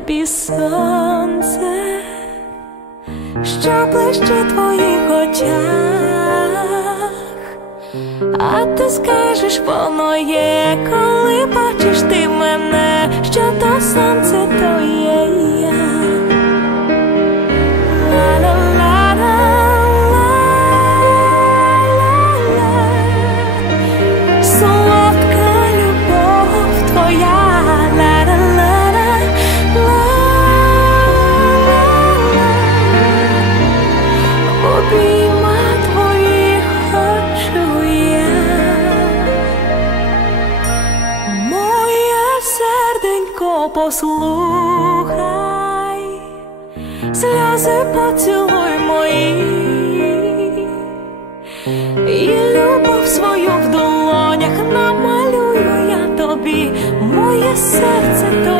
Тобі сонце, що ближче твоїх очах, а ти скажеш, воно є, коли бачиш ти мене, що то сонце серденько, послухай, сльози поцілуй мої. І любов свою в долонях намалюю я тобі, моє серце то